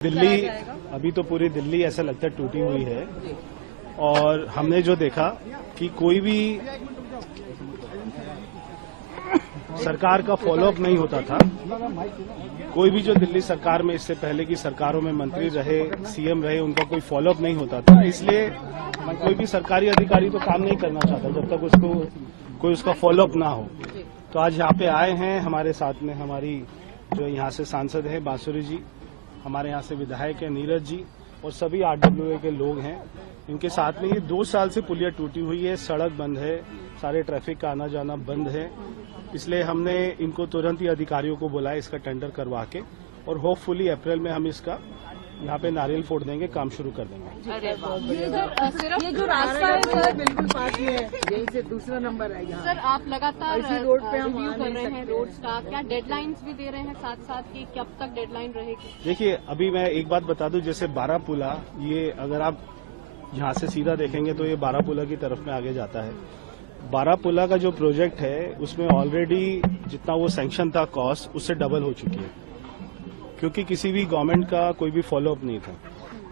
दिल्ली अभी तो पूरी दिल्ली ऐसा लगता है टूटी हुई है और हमने जो देखा कि कोई भी सरकार का फॉलोअप नहीं होता था। कोई भी जो दिल्ली सरकार में इससे पहले की सरकारों में मंत्री रहे, सीएम रहे, उनका कोई फॉलोअप नहीं होता था। इसलिए कोई भी सरकारी अधिकारी तो काम नहीं करना चाहता जब तक उसको कोई उसका फॉलोअप ना हो। तो आज यहाँ पे आए हैं, हमारे साथ में हमारी जो यहाँ से सांसद है बांसुरी जी, हमारे यहाँ से विधायक है नीरज जी और सभी RWA के लोग हैं। इनके साथ में ये 2 साल से पुलिया टूटी हुई है, सड़क बंद है, सारे ट्रैफिक का आना जाना बंद है। इसलिए हमने इनको तुरंत ही अधिकारियों को बुलाया इसका टेंडर करवा के, और होपफुली अप्रैल में हम इसका यहाँ पे नारियल फोड़ देंगे, काम शुरू कर देंगे। अरे ये जो रास्ता है सर बिल्कुल पास में है, यहीं से दूसरा नंबर है यहाँ। सर आप लगातार इसी रोड पे हम रिव्यू कर रहे हैं रोड्स का, क्या डेडलाइंस भी दे रहे हैं साथ साथ की कब तक डेडलाइन रहेगी? देखिए, अभी मैं एक बात बता दूं, जैसे बारापुला, ये अगर आप यहाँ से सीधा देखेंगे तो ये बारापुला की तरफ में आगे जाता है। बारापुला का जो प्रोजेक्ट है उसमें ऑलरेडी जितना वो सैंक्शन था कॉस्ट, उससे डबल हो चुकी है, क्योंकि किसी भी गवर्नमेंट का कोई भी फॉलोअप नहीं था।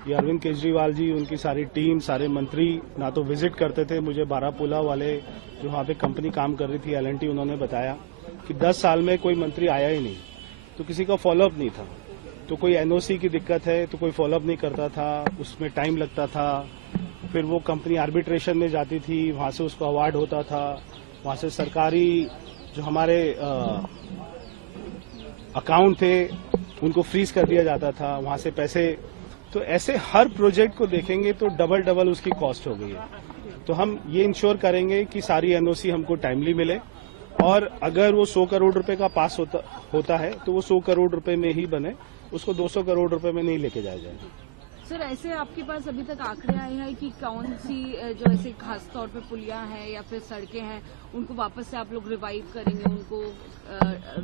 ये अरविंद केजरीवाल जी, उनकी सारी टीम, सारे मंत्री ना तो विजिट करते थे। मुझे बारापुला वाले जो वहाँ पे कंपनी काम कर रही थी L&T, उन्होंने बताया कि 10 साल में कोई मंत्री आया ही नहीं, तो किसी का फॉलोअप नहीं था। तो कोई NOC की दिक्कत है तो कोई फॉलोअप नहीं करता था, उसमें टाइम लगता था। फिर वो कंपनी आर्बिट्रेशन में जाती थी, वहाँ से उसको अवार्ड होता था, वहाँ से सरकारी जो हमारे अकाउंट थे उनको फ्रीज कर दिया जाता था, वहाँ से पैसे। तो ऐसे हर प्रोजेक्ट को देखेंगे तो डबल उसकी कॉस्ट हो गई है। तो हम ये इंश्योर करेंगे कि सारी NOC हमको टाइमली मिले, और अगर वो 100 करोड़ रुपए का पास होता है तो वो 100 करोड़ रुपए में ही बने, उसको 200 करोड़ रुपए में नहीं लेके जाया जाए। सर, ऐसे आपके पास अभी तक आंकड़े आए हैं कि कौन सी जो ऐसे खास तौर पे पुलिया हैं या फिर सड़कें हैं, उनको वापस से आप लोग रिवाइव करेंगे, उनको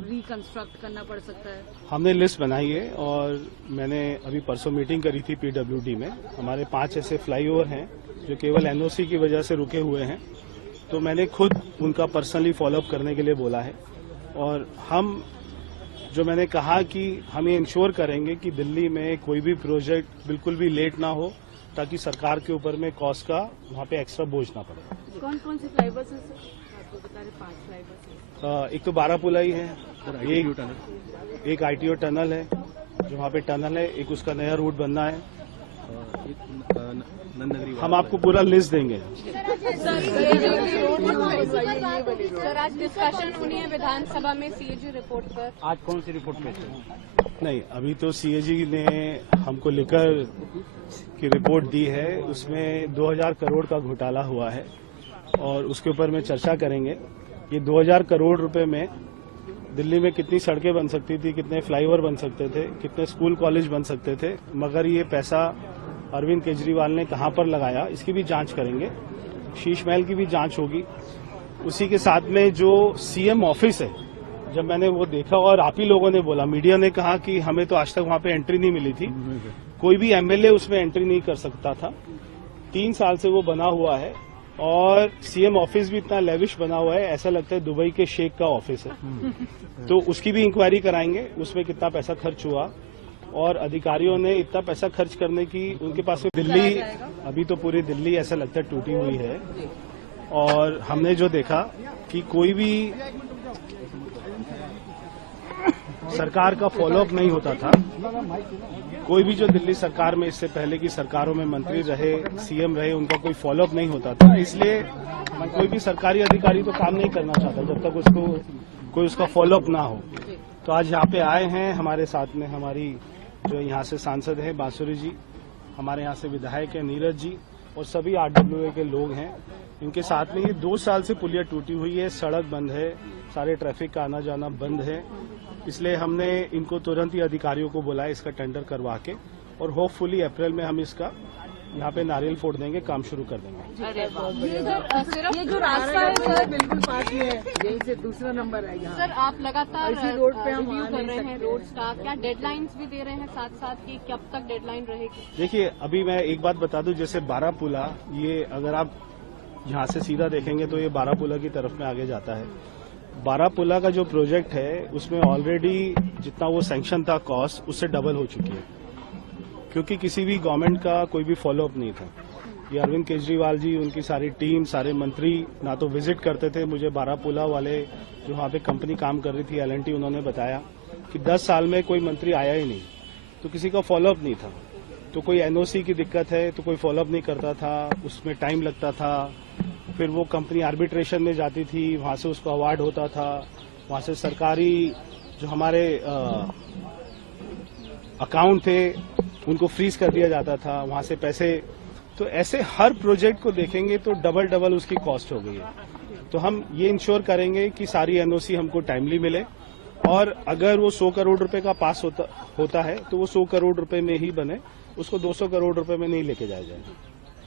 रिकंस्ट्रक्ट करना पड़ सकता है? हमने लिस्ट बनाई है और मैंने अभी परसों मीटिंग करी थी PWD में। हमारे 5 ऐसे फ्लाईओवर हैं जो केवल NOC की वजह से रुके हुए हैं, तो मैंने खुद उनका पर्सनली फॉलोअप करने के लिए बोला है। और हम जो मैंने कहा कि हम ये इंश्योर करेंगे कि दिल्ली में कोई भी प्रोजेक्ट बिल्कुल भी लेट ना हो, ताकि सरकार के ऊपर में कॉस्ट का वहाँ पे एक्स्ट्रा बोझ ना पड़े। कौन कौन से फ्लाईओवर्स हैं सर? आपको बता रहे 5 फ्लाईओवर्स। एक तो बारापुला ही है, एक ITO टनल है जो वहाँ पे टनल है, एक उसका नया रूट बनना है। हम आपको पूरा लिस्ट देंगे। सर आज डिस्कशन होनी है विधानसभा में CAG रिपोर्ट पर। आज कौन सी रिपोर्ट पेश है? नहीं, अभी तो CAG ने हमको लिकर की रिपोर्ट दी है, उसमें 2000 करोड़ का घोटाला हुआ है और उसके ऊपर में चर्चा करेंगे। ये 2000 करोड़ रुपए में दिल्ली में कितनी सड़कें बन सकती थी, कितने फ्लाईओवर बन सकते थे, कितने स्कूल कॉलेज बन सकते थे, मगर ये पैसा अरविंद केजरीवाल ने कहां पर लगाया, इसकी भी जांच करेंगे। शीश महल की भी जांच होगी। उसी के साथ में जो CM ऑफिस है, जब मैंने वो देखा और आप ही लोगों ने बोला, मीडिया ने कहा कि हमें तो आज तक वहां पे एंट्री नहीं मिली थी, कोई भी MLA उसमें एंट्री नहीं कर सकता था। 3 साल से वो बना हुआ है और CM ऑफिस भी इतना लेविश बना हुआ है, ऐसा लगता है दुबई के शेख का ऑफिस है। तो उसकी भी इंक्वायरी कराएंगे, उसमें कितना पैसा खर्च हुआ और अधिकारियों ने इतना पैसा खर्च करने की उनके पास। दिल्ली अभी तो पूरी दिल्ली ऐसा लगता है टूटी हुई है और हमने जो देखा कि कोई भी सरकार का फॉलोअप नहीं होता था। कोई भी जो दिल्ली सरकार में इससे पहले की सरकारों में मंत्री रहे, सीएम रहे, उनका कोई फॉलोअप नहीं होता था। इसलिए कोई भी सरकारी अधिकारी तो काम नहीं करना चाहता जब तक उसको कोई उसका फॉलोअप ना हो। तो आज यहाँ पे आए हैं, हमारे साथ में हमारी जो यहाँ से सांसद है बांसुरी जी, हमारे यहाँ से विधायक है नीरज जी और सभी RWA के लोग हैं। इनके साथ में ये 2 साल से पुलिया टूटी हुई है, सड़क बंद है, सारे ट्रैफिक का आना जाना बंद है। इसलिए हमने इनको तुरंत ही अधिकारियों को बुलाया इसका टेंडर करवा के, और होपफुली अप्रैल में हम इसका यहाँ पे नारियल फोड़ देंगे, काम शुरू कर देंगे। अरे ये जो रास्ता है सर बिल्कुल पास में है, यहीं से दूसरा नंबर है यहाँ। सर आप लगातार इसी रोड पे हम रिव्यू कर रहे हैं रोड्स का, क्या डेडलाइंस भी दे रहे हैं साथ साथ की कब तक डेडलाइन रहेगी? देखिए, अभी मैं एक बात बता दूं, जैसे बारापुला, ये अगर आप यहाँ से सीधा देखेंगे तो ये बारापुला की तरफ में आगे जाता है। बारापुला का जो प्रोजेक्ट है उसमें ऑलरेडी जितना वो सैंक्शन था कॉस्ट, उससे डबल हो चुकी है। क्योंकि किसी भी गवर्नमेंट का कोई भी फॉलोअप नहीं था। ये अरविंद केजरीवाल जी, उनकी सारी टीम, सारे मंत्री ना तो विजिट करते थे। मुझे बारापुला वाले जो वहाँ पे कंपनी काम कर रही थी L&T, उन्होंने बताया कि 10 साल में कोई मंत्री आया ही नहीं, तो किसी का फॉलोअप नहीं था। तो कोई NOC की दिक्कत है तो कोई फॉलोअप नहीं करता था, उसमें टाइम लगता था। फिर वो कंपनी आर्बिट्रेशन में जाती थी, वहाँ से उसको अवार्ड होता था, वहाँ से सरकारी जो हमारे अकाउंट थे उनको फ्रीज कर दिया जाता था, वहाँ से पैसे। तो ऐसे हर प्रोजेक्ट को देखेंगे तो डबल उसकी कॉस्ट हो गई है। तो हम ये इंश्योर करेंगे कि सारी NOC हमको टाइमली मिले, और अगर वो 100 करोड़ रुपए का पास होता है तो वो 100 करोड़ रुपए में ही बने, उसको 200 करोड़ रुपए में नहीं लेके जाया जाए।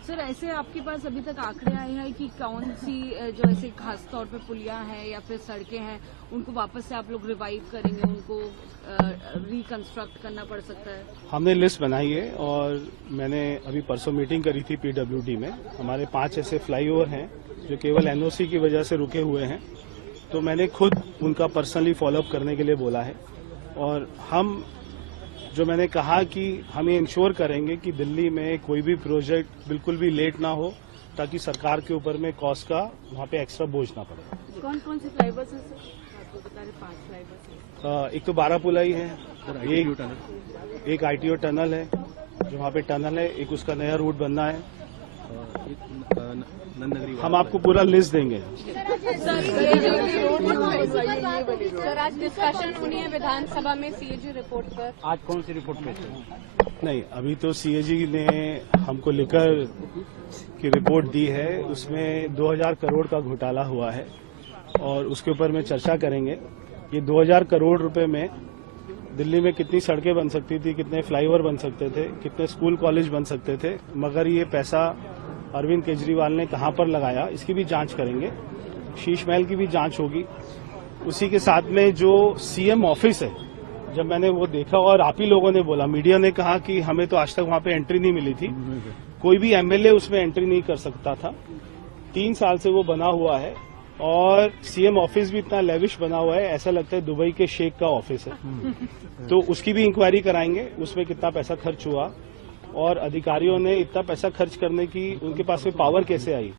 सर, ऐसे आपके पास अभी तक आंकड़े आए हैं कि कौन सी जो ऐसे खास तौर पे पुलियां हैं या फिर सड़कें हैं, उनको वापस से आप लोग रिवाइव करेंगे, उनको रिकंस्ट्रक्ट करना पड़ सकता है? हमने लिस्ट बनाई है और मैंने अभी परसों मीटिंग करी थी PWD में। हमारे 5 ऐसे फ्लाईओवर हैं जो केवल NOC की वजह से रुके हुए हैं, तो मैंने खुद उनका पर्सनली फॉलोअप करने के लिए बोला है। और हम जो मैंने कहा कि हम ये इंश्योर करेंगे कि दिल्ली में कोई भी प्रोजेक्ट बिल्कुल भी लेट ना हो, ताकि सरकार के ऊपर में कॉस्ट का वहाँ पे एक्स्ट्रा बोझ ना पड़े। कौन कौन से फ्लाईओवर्स हैं सर? आपको बता रहे 5 फ्लाईओवर्स। एक तो बारापुला ही है, एक ITO टनल है जो वहाँ पे टनल है, एक उसका नया रूट बनना है। हम आपको पूरा लिस्ट देंगे। सर, आज डिस्कशन होनी है विधानसभा में CAG रिपोर्ट पर। आज कौन सी रिपोर्ट पेश है? नहीं, अभी तो CAG ने हमको लिकर की रिपोर्ट दी है, उसमें 2000 करोड़ का घोटाला हुआ है और उसके ऊपर में चर्चा करेंगे। ये 2000 करोड़ रुपए में दिल्ली में कितनी सड़कें बन सकती थी, कितने फ्लाईओवर बन सकते थे, कितने स्कूल कॉलेज बन सकते थे, मगर ये पैसा अरविंद केजरीवाल ने कहां पर लगाया, इसकी भी जांच करेंगे। शीश महल की भी जांच होगी। उसी के साथ में जो CM ऑफिस है, जब मैंने वो देखा और आप ही लोगों ने बोला, मीडिया ने कहा कि हमें तो आज तक वहां पे एंट्री नहीं मिली थी, कोई भी MLA उसमें एंट्री नहीं कर सकता था। 3 साल से वो बना हुआ है और CM ऑफिस भी इतना लेविश बना हुआ है, ऐसा लगता है दुबई के शेख का ऑफिस है। तो उसकी भी इंक्वायरी कराएंगे, उसमें कितना पैसा खर्च हुआ और अधिकारियों ने इतना पैसा खर्च करने की उनके पास में पावर कैसे आई।